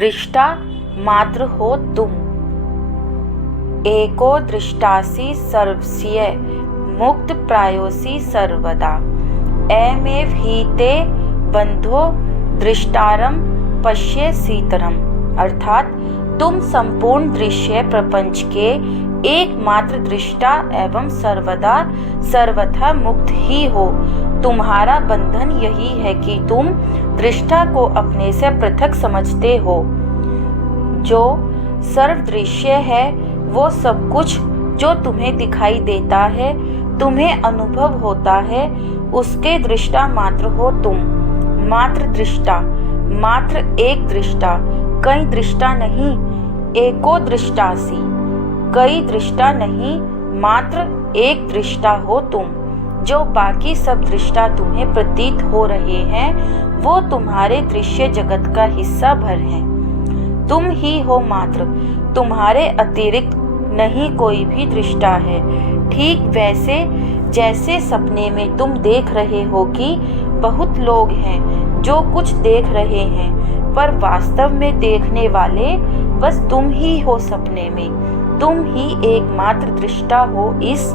दृष्टा मात्र हो तुम। एको दृष्टासि सर्वस्य मुक्त प्रायोसि सर्वदा। एमेव हि ते बंधो दृष्टारम पश्ये सीतरम। अर्थात तुम संपूर्ण दृश्य प्रपंच के एकमात्र दृष्टा एवं सर्वदा सर्वथा मुक्त ही हो। तुम्हारा बंधन यही है कि तुम दृष्टा को अपने से पृथक समझते हो। जो सर्वदृश्य है वो सब कुछ जो तुम्हें दिखाई देता है, तुम्हें अनुभव होता है, उसके दृष्टा मात्र हो तुम। मात्र दृष्टा, मात्र एक दृष्टा, कई दृष्टा नहीं। एको दृष्टासि, कई दृष्टा नहीं, मात्र एक दृष्टा हो तुम। जो बाकी सब दृष्टा तुम्हें प्रतीत हो रहे हैं वो तुम्हारे दृश्य जगत का हिस्सा भर हैं। तुम ही हो मात्र, तुम्हारे अतिरिक्त नहीं कोई भी दृष्टा है। ठीक वैसे जैसे सपने में तुम देख रहे हो कि बहुत लोग हैं जो कुछ देख रहे हैं, पर वास्तव में देखने वाले बस तुम ही हो। सपने में तुम ही एकमात्र दृष्टा हो इस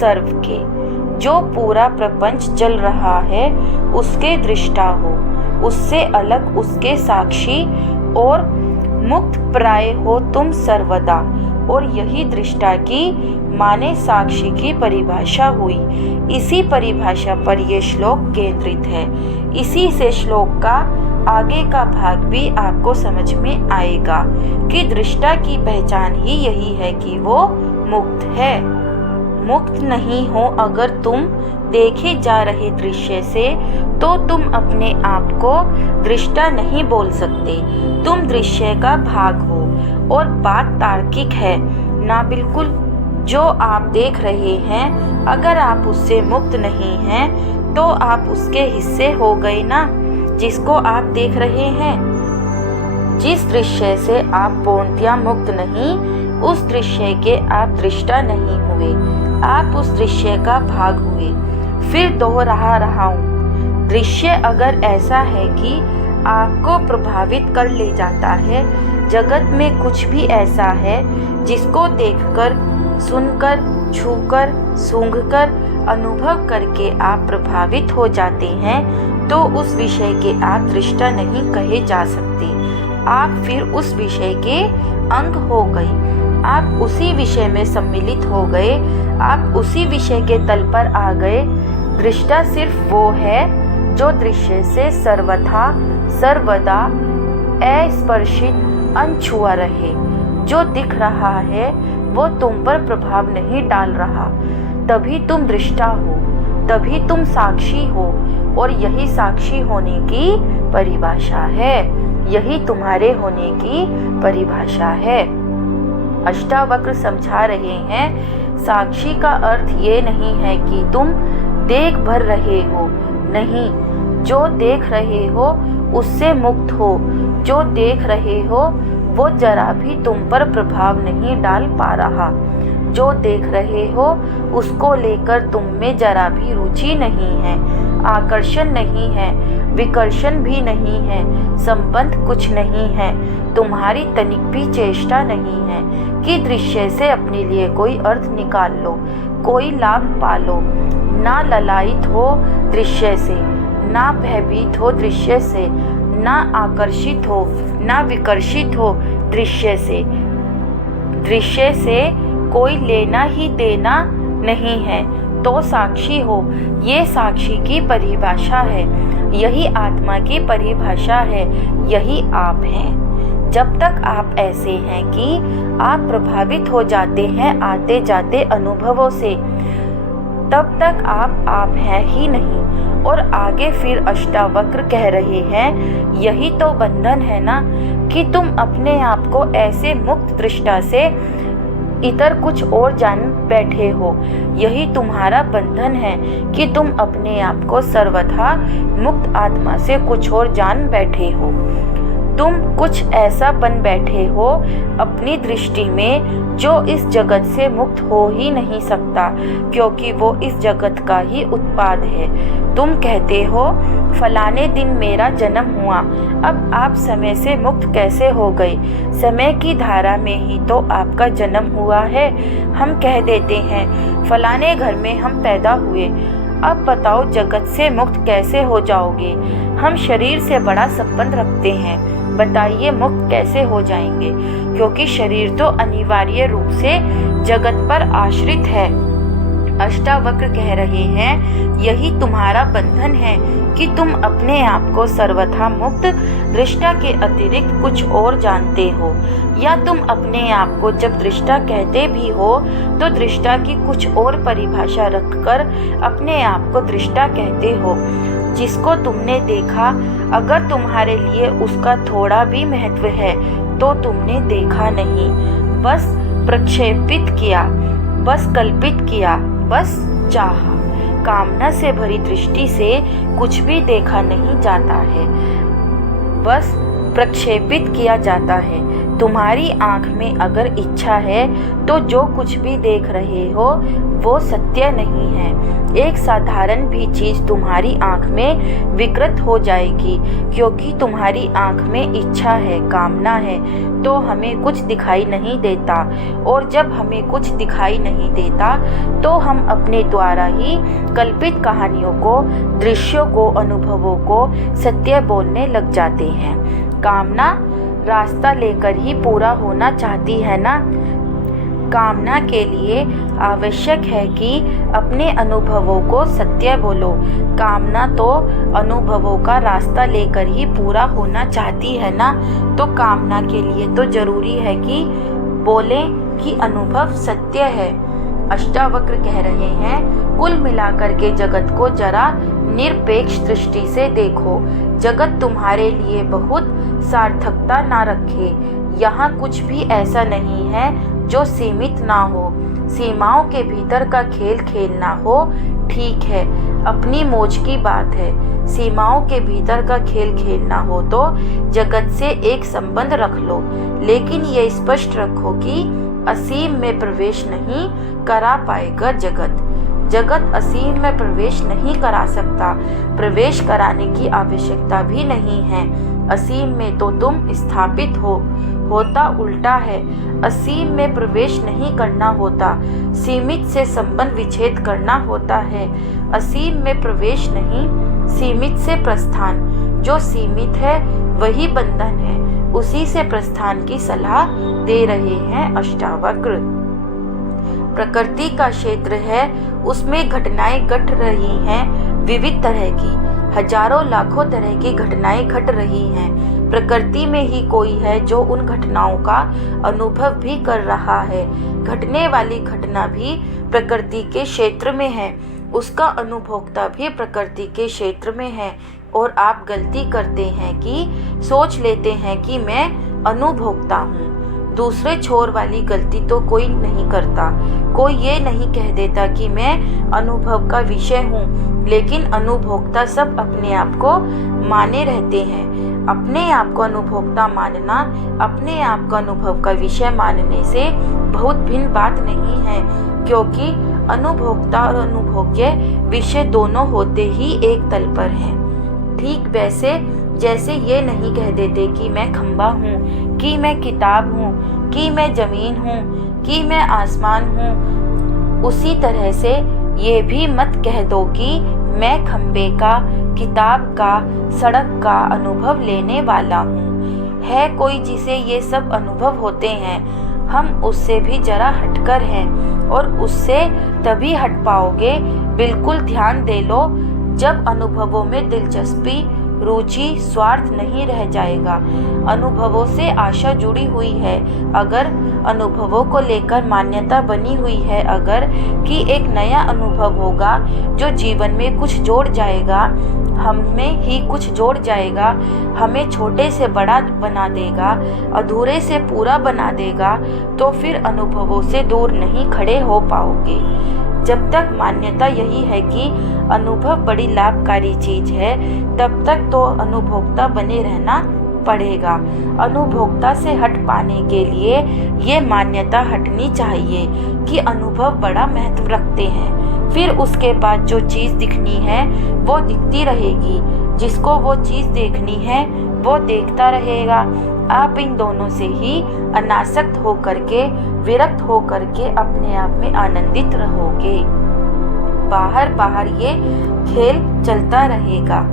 सर्व के। जो पूरा प्रपंच चल रहा है उसके दृष्टा हो, उससे अलग उसके साक्षी और मुक्त प्राय हो तुम सर्वदा। और यही दृष्टा की माने साक्षी की परिभाषा हुई। इसी परिभाषा पर यह श्लोक केंद्रित है। इसी से श्लोक का आगे का भाग भी आपको समझ में आएगा कि दृष्टा की पहचान ही यही है कि वो मुक्त है। मुक्त नहीं हो अगर तुम देखे जा रहे दृश्य से तो तुम अपने आप को दृष्टा नहीं बोल सकते। तुम दृश्य का भाग हो। और बात तार्किक है ना, बिल्कुल। जो आप देख रहे हैं अगर आप उससे मुक्त नहीं हैं तो आप उसके हिस्से हो गए ना, जिसको आप देख रहे हैं। जिस दृश्य से आप पूर्णतया मुक्त नहीं, उस दृश्य के आप दृष्टा नहीं हुए, आप उस दृश्य का भाग हुए। फिर दोहरा रहा हूँ, दृश्य अगर ऐसा है कि आपको प्रभावित कर ले जाता है, जगत में कुछ भी ऐसा है जिसको देखकर, सुनकर, छूकर, सूंघकर, अनुभव करके आप प्रभावित हो जाते हैं, तो उस विषय के आप दृष्टा नहीं कहे जा सकते। आप फिर उस विषय के अंग हो गए, आप उसी विषय में सम्मिलित हो गए, आप उसी विषय के तल पर आ गए। दृष्टा सिर्फ वो है जो दृश्य से सर्वथा सर्वदा अस्पर्शित अनछुआ रहे। जो दिख रहा है वो तुम पर प्रभाव नहीं डाल रहा, तभी तुम दृष्टा हो, तभी तुम साक्षी हो। और यही साक्षी होने की परिभाषा है, यही तुम्हारे होने की परिभाषा है। अष्टावक्र समझा रहे हैं, साक्षी का अर्थ ये नहीं है कि तुम देख भर रहे हो, नहीं। जो देख रहे हो उससे मुक्त हो। जो देख रहे हो वो जरा भी तुम पर प्रभाव नहीं डाल पा रहा। जो देख रहे हो उसको लेकर तुम में जरा भी रुचि नहीं है, आकर्षण नहीं है, विकर्षण भी नहीं है, संबंध कुछ नहीं है। तुम्हारी तनिक भी चेष्टा नहीं है कि दृश्य से अपने लिए कोई अर्थ निकाल लो, कोई लाभ पा लो। ना ललायित हो दृश्य से, ना भयभीत हो दृश्य से, ना आकर्षित हो, ना विकर्षित हो दृश्य से। दृश्य से कोई लेना ही देना नहीं है तो साक्षी हो। ये साक्षी की परिभाषा है, यही आत्मा की परिभाषा है, यही आप हैं। जब तक आप ऐसे हैं कि आप प्रभावित हो जाते हैं आते जाते अनुभवों से, तब तक आप हैं ही नहीं। और आगे फिर अष्टावक्र कह रहे हैं, यही तो बंधन है ना कि तुम अपने आप को ऐसे मुक्त दृष्टा से इतर कुछ और जान बैठे हो। यही तुम्हारा बंधन है कि तुम अपने आप को सर्वथा मुक्त आत्मा से कुछ और जान बैठे हो। तुम कुछ ऐसा बन बैठे हो अपनी दृष्टि में जो इस जगत से मुक्त हो ही नहीं सकता, क्योंकि वो इस जगत का ही उत्पाद है। तुम कहते हो फलाने दिन मेरा जन्म हुआ, अब आप समय से मुक्त कैसे हो गए? समय की धारा में ही तो आपका जन्म हुआ है। हम कह देते हैं फलाने घर में हम पैदा हुए, अब बताओ जगत से मुक्त कैसे हो जाओगे? हम शरीर से बड़ा संबंध रखते हैं, बताइए मुक्त कैसे हो जाएंगे? क्योंकि शरीर तो अनिवार्य रूप से जगत पर आश्रित है। अष्टावक्र कह रहे हैं यही तुम्हारा बंधन है कि तुम अपने आप को सर्वथा मुक्त दृष्टा के अतिरिक्त कुछ और जानते हो, या तुम अपने आप को जब दृष्टा कहते भी हो तो दृष्टा की कुछ और परिभाषा रखकर अपने आप को दृष्टा कहते हो। जिसको तुमने देखा, अगर तुम्हारे लिए उसका थोड़ा भी महत्व है तो तुमने देखा नहीं, बस प्रक्षेपित किया, बस कल्पित किया, बस चाहा। कामना से भरी दृष्टि से कुछ भी देखा नहीं जाता है, बस प्रक्षेपित किया जाता है। तुम्हारी आँख में अगर इच्छा है तो जो कुछ भी देख रहे हो वो सत्य नहीं है। एक साधारण भी चीज़ तुम्हारी आँख में विकृत हो जाएगी, क्योंकि तुम्हारी आँख में इच्छा है, कामना है, तो हमें कुछ दिखाई नहीं देता। और जब हमें कुछ दिखाई नहीं देता तो हम अपने द्वारा ही कल्पित कहानियों को, दृश्यों को, अनुभवों को सत्य बोलने लग जाते हैं। कामना रास्ता लेकर ही पूरा होना चाहती है ना। कामना के लिए आवश्यक है कि अपने अनुभवों को सत्य बोलो। कामना तो अनुभवों का रास्ता लेकर ही पूरा होना चाहती है ना, तो कामना के लिए तो जरूरी है कि बोले कि अनुभव सत्य है। अष्टावक्र कह रहे हैं कुल मिलाकर के जगत को जरा निरपेक्ष दृष्टि से देखो। जगत तुम्हारे लिए बहुत सार्थकता ना रखे। यहाँ कुछ भी ऐसा नहीं है जो सीमित ना हो। सीमाओं के भीतर का खेल खेलना हो ठीक है, अपनी मौज की बात है। सीमाओं के भीतर का खेल खेलना हो तो जगत से एक संबंध रख लो, लेकिन ये स्पष्ट रखो कि असीम में प्रवेश नहीं करा पाएगा जगत। जगत असीम में प्रवेश नहीं करा सकता, प्रवेश कराने की आवश्यकता भी नहीं है। असीम में तो तुम स्थापित हो, होता उल्टा है। असीम में प्रवेश नहीं करना होता, सीमित से संबंध विच्छेद करना होता है। असीम में प्रवेश नहीं, सीमित से प्रस्थान। जो सीमित है वही बंधन है, उसी से प्रस्थान की सलाह दे रहे हैं अष्टावक्र। प्रकृति का क्षेत्र है, उसमें घटनाएं घट रही हैं, विविध तरह की, हजारों लाखों तरह की घटनाएं घट रही हैं। प्रकृति में ही कोई है जो उन घटनाओं का अनुभव भी कर रहा है। घटने वाली घटना भी प्रकृति के क्षेत्र में है, उसका अनुभोक्ता भी प्रकृति के क्षेत्र में है। और आप गलती करते हैं कि सोच लेते हैं कि मैं अनुभोक्ता हूँ। दूसरे छोर वाली गलती तो कोई नहीं करता। कोई ये नहीं कह देता कि मैं अनुभव का विषय हूँ, लेकिन अनुभोक्ता सब अपने आप को माने रहते हैं। अपने आप को अनुभोक्ता मानना अपने आप को अनुभव का विषय मानने से बहुत भिन्न बात नहीं है, क्योंकि अनुभोक्ता और अनुभोग्य विषय दोनों होते ही एक तल पर हैं। ठीक वैसे जैसे ये नहीं कह देते कि मैं खंबा हूँ, कि मैं किताब हूँ, कि मैं ज़मीन हूँ, कि मैं आसमान हूँ, उसी तरह से ये भी मत कह दो कि मैं खंबे का, किताब का, सड़क का अनुभव लेने वाला हूँ। है कोई जिसे ये सब अनुभव होते हैं, हम उससे भी जरा हटकर हैं, और उससे तभी हट पाओगे, बिल्कुल ध्यान दे लो, जब अनुभवों में दिलचस्पी, रुचि, स्वार्थ नहीं रह जाएगा। अनुभवों से आशा जुड़ी हुई है, अगर अनुभवों को लेकर मान्यता बनी हुई है, अगर कि एक नया अनुभव होगा जो जीवन में कुछ जोड़ जाएगा, हमें ही कुछ जोड़ जाएगा, हमें छोटे से बड़ा बना देगा, अधूरे से पूरा बना देगा, तो फिर अनुभवों से दूर नहीं खड़े हो पाओगे। जब तक मान्यता यही है कि अनुभव बड़ी लाभकारी चीज है, तब तक तो अनुभोक्ता बने रहना पड़ेगा। अनुभोक्ता से हट पाने के लिए ये मान्यता हटनी चाहिए कि अनुभव बड़ा महत्व रखते हैं। फिर उसके बाद जो चीज़ दिखनी है वो दिखती रहेगी, जिसको वो चीज़ देखनी है वो देखता रहेगा। आप इन दोनों से ही अनासक्त होकर के, विरक्त होकर के अपने आप में आनंदित रहोगे। बाहर ये खेल चलता रहेगा।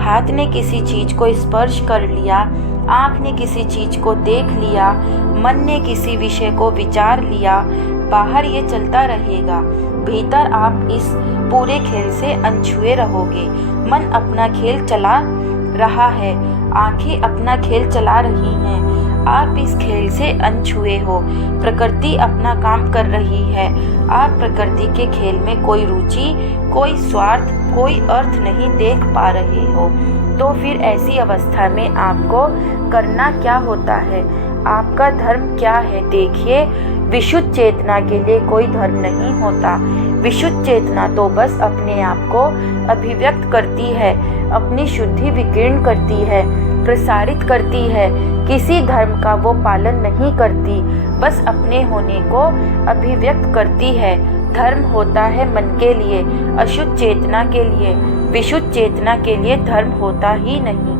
हाथ ने किसी चीज को स्पर्श कर लिया, आँख ने किसी चीज को देख लिया, मन ने किसी विषय को विचार लिया, बाहर ये चलता रहेगा। भीतर आप इस पूरे खेल से अनछुए रहोगे। मन अपना खेल चला रहा है, आंखें अपना खेल चला रही हैं, आप इस खेल से अनछुए हो। प्रकृति अपना काम कर रही है, आप प्रकृति के खेल में कोई रुचि, कोई स्वार्थ, कोई अर्थ नहीं देख पा रहे हो। तो फिर ऐसी अवस्था में आपको करना क्या होता है? आपका धर्म क्या है? देखिए, विशुद्ध चेतना के लिए कोई धर्म नहीं होता। विशुद्ध चेतना तो बस अपने आप को अभिव्यक्त करती है, अपनी शुद्धि विकीर्ण करती है, प्रसारित करती है। किसी धर्म का वो पालन नहीं करती, बस अपने होने को अभिव्यक्त करती है। धर्म होता है मन के लिए, अशुद्ध चेतना के लिए। विशुद्ध चेतना के लिए धर्म होता ही नहीं।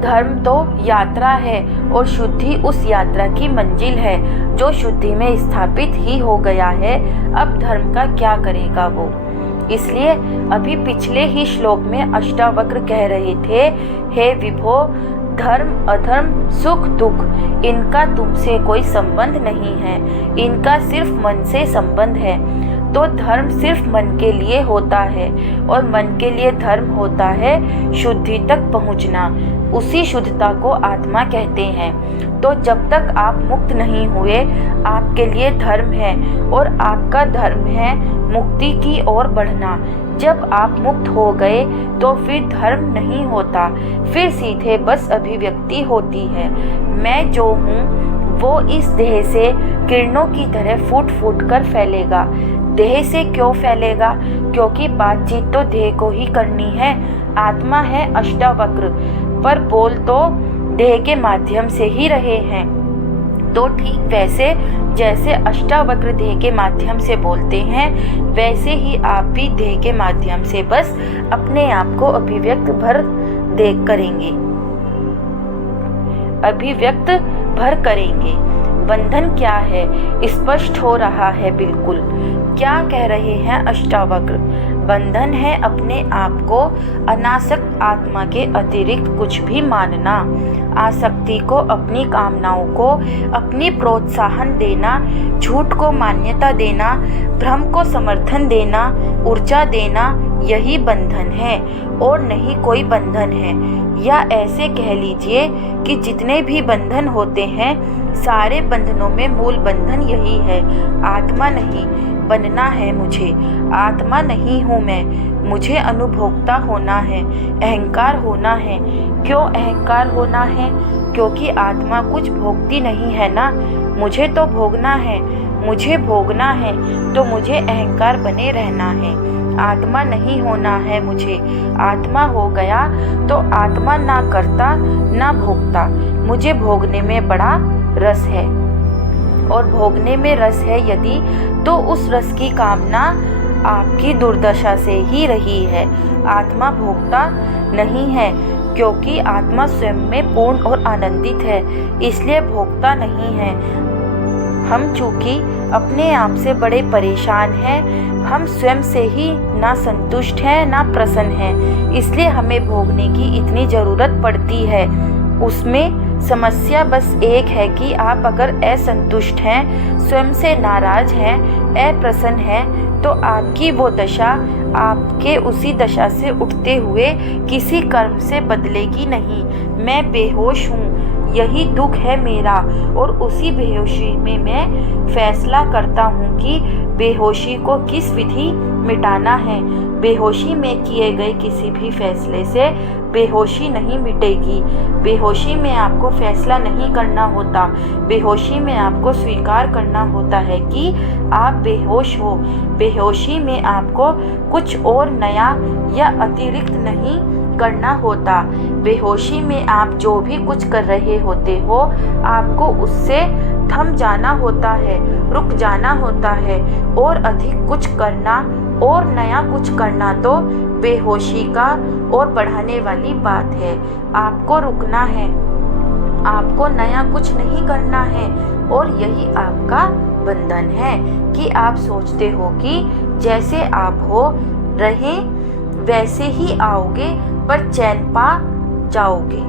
धर्म तो यात्रा है और शुद्धि उस यात्रा की मंजिल है, जो शुद्धि में स्थापित ही हो गया है। अब धर्म का क्या करेगा वो? इसलिए अभी पिछले ही श्लोक में अष्टावक्र कह रहे थे, हे विभो, धर्म अधर्म सुख दुख इनका तुमसे कोई संबंध नहीं है, इनका सिर्फ मन से संबंध है। तो धर्म सिर्फ मन के लिए होता है और मन के लिए धर्म होता है शुद्धि तक पहुंचना। उसी शुद्धता को आत्मा कहते हैं। तो जब तक आप मुक्त नहीं हुए, आपके लिए धर्म है और आपका धर्म है मुक्ति की ओर बढ़ना। जब आप मुक्त हो गए तो फिर धर्म नहीं होता, फिर सीधे बस अभिव्यक्ति होती है। मैं जो हूँ वो इस देह से किरणों की तरह फूट फूट कर फैलेगा। देह से क्यों फैलेगा? क्योंकि बातचीत तो देह को ही करनी है। आत्मा है अष्टावक्र, पर बोल तो देह के माध्यम से ही रहे हैं। तो ठीक वैसे जैसे अष्टावक्र देह के माध्यम से बोलते हैं, वैसे ही आप भी देह के माध्यम से बस अपने आप को अभिव्यक्त करेंगे। बंधन क्या है? स्पष्ट हो रहा है बिल्कुल। क्या कह रहे हैं अष्टावक्र? बंधन है अपने आप को अनासक्त आत्मा के अतिरिक्त कुछ भी मानना, आसक्ति को, अपनी कामनाओं को, अपनी प्रोत्साहन देना, झूठ को मान्यता देना, भ्रम को समर्थन देना, ऊर्जा देना, यही बंधन है और नहीं कोई बंधन है। या ऐसे कह लीजिए कि जितने भी बंधन होते हैं, सारे बंधनों में मूल बंधन यही है। आत्मा नहीं बनना है मुझे, आत्मा नहीं हूँ मैं, मुझे अनुभोक्ता होना है, अहंकार होना है। क्यों अहंकार होना है? क्योंकि आत्मा कुछ भोगती नहीं है ना। मुझे तो भोगना है, मुझे भोगना है, तो मुझे अहंकार बने रहना है। आत्मा नहीं होना है मुझे। आत्मा हो गया तो आत्मा ना करता ना भोगता। मुझे भोगने में बड़ा रस है, और भोगने में रस है यदि, तो उस रस की कामना आपकी दुर्दशा से ही रही है। आत्मा भोगता नहीं है, क्योंकि आत्मा स्वयं में पूर्ण और आनंदित है, इसलिए भोगता नहीं है। हम चूँकि अपने आप से बड़े परेशान हैं, हम स्वयं से ही ना संतुष्ट हैं ना प्रसन्न हैं, इसलिए हमें भोगने की इतनी ज़रूरत पड़ती है। उसमें समस्या बस एक है कि आप अगर असंतुष्ट हैं, स्वयं से नाराज हैं, अप्रसन्न हैं, तो आपकी वो दशा आपके उसी दशा से उठते हुए किसी कर्म से बदलेगी नहीं। मैं बेहोश हूँ, यही दुख है मेरा, और उसी बेहोशी में मैं फैसला करता हूँ कि बेहोशी को किस विधि मिटाना है। बेहोशी में किए गए किसी भी फैसले से बेहोशी नहीं मिटेगी। बेहोशी में आपको फैसला नहीं करना होता, बेहोशी में आपको स्वीकार करना होता है कि आप बेहोश हो। बेहोशी में आपको कुछ और नया या अतिरिक्त नहीं करना होता। बेहोशी में आप जो भी कुछ कर रहे होते हो, आपको उससे थम जाना होता है, रुक जाना होता है। और अधिक कुछ करना और नया कुछ करना तो बेहोशी का और बढ़ाने वाली बात है। आपको रुकना है, आपको नया कुछ नहीं करना है। और यही आपका बंधन है कि आप सोचते हो कि जैसे आप हो रहे वैसे ही आओगे, पर चैन पा जाओगे।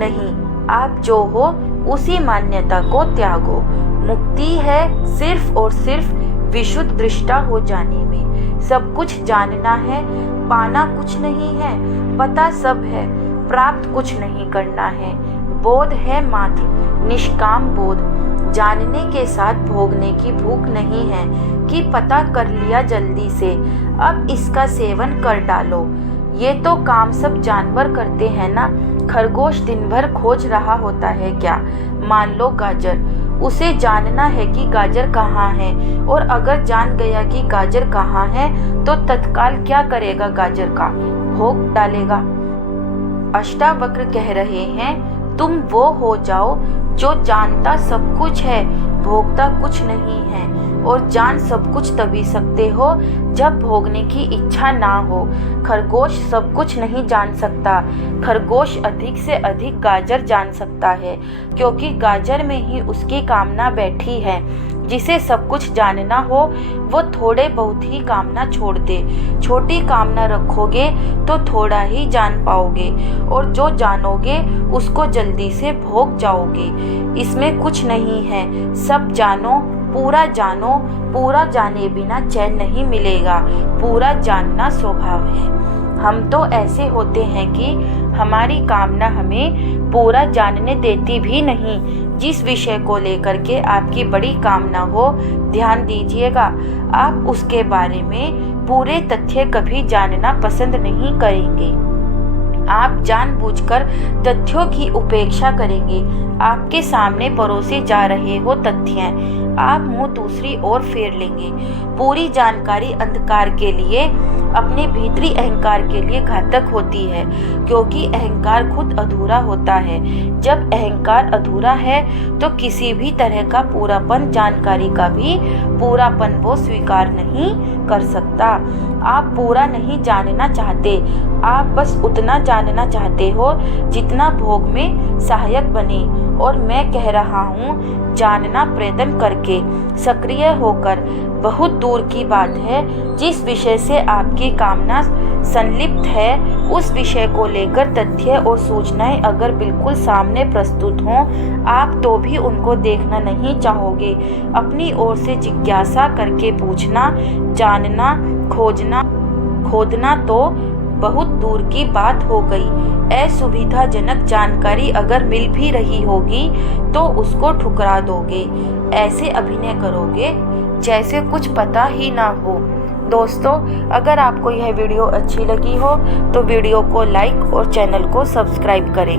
नहीं, आप जो हो उसी मान्यता को त्यागो। मुक्ति है सिर्फ और सिर्फ विशुद्ध दृष्टा हो जाने में। सब कुछ जानना है, पाना कुछ नहीं है। पता सब है, प्राप्त कुछ नहीं करना है। बोध है मात्र, निष्काम बोध। जानने के साथ भोगने की भूख नहीं है कि पता कर लिया जल्दी से, अब इसका सेवन कर डालो। ये तो काम सब जानवर करते हैं ना। खरगोश दिन भर खोज रहा होता है क्या? मान लो गाजर, उसे जानना है कि गाजर कहाँ है, और अगर जान गया कि गाजर कहाँ है तो तत्काल क्या करेगा? गाजर का भोग डालेगा। अष्टावक्र कह रहे हैं, तुम वो हो जाओ जो जानता सब कुछ है, भोगता कुछ नहीं है। और जान सब कुछ तभी सकते हो जब भोगने की इच्छा ना हो। खरगोश सब कुछ नहीं जान सकता। खरगोश अधिक से अधिक गाजर जान सकता है, क्योंकि गाजर में ही उसकी कामना बैठी है। जिसे सब कुछ जानना हो वो थोड़े बहुत ही कामना छोड़ दे। छोटी कामना रखोगे तो थोड़ा ही जान पाओगे, और जो जानोगे उसको जल्दी से भोग जाओगे। इसमें कुछ नहीं है, सब जानो, पूरा जानो। पूरा जाने बिना चैन नहीं मिलेगा। पूरा जानना स्वभाव है। हम तो ऐसे होते हैं कि हमारी कामना हमें पूरा जानने देती भी नहीं। जिस विषय को लेकर के आपकी बड़ी कामना हो, ध्यान दीजिएगा, आप उसके बारे में पूरे तथ्य कभी जानना पसंद नहीं करेंगे। आप जानबूझकर तथ्यों की उपेक्षा करेंगे। आपके सामने परोसे जा रहे हो तथ्य, आप मुंह दूसरी ओर फेर लेंगे। पूरी जानकारी अंधकार के लिए, अपने भीतरी अहंकार के लिए घातक होती है, क्योंकि अहंकार खुद अधूरा होता है। जब अहंकार अधूरा है तो किसी भी तरह का पूरापन, जानकारी का भी पूरापन वो स्वीकार नहीं कर सकता। आप पूरा नहीं जानना चाहते, आप बस उतना जानना चाहते हो जितना भोग में सहायक बने। और मैं कह रहा हूँ, जानना प्रयत्न करके, सक्रिय होकर। बहुत दूर की बात है। जिस विषय से आपकी कामना संलिप्त है, उस विषय को लेकर तथ्य और सूचनाएं अगर बिल्कुल सामने प्रस्तुत हों, आप तो भी उनको देखना नहीं चाहोगे। अपनी ओर से जिज्ञासा करके पूछना, जानना, खोदना तो बहुत दूर की बात हो गई। असुविधाजनक जानकारी अगर मिल भी रही होगी तो उसको ठुकरा दोगे। ऐसे अभिनय करोगे जैसे कुछ पता ही ना हो। दोस्तों, अगर आपको यह वीडियो अच्छी लगी हो तो वीडियो को लाइक और चैनल को सब्सक्राइब करें।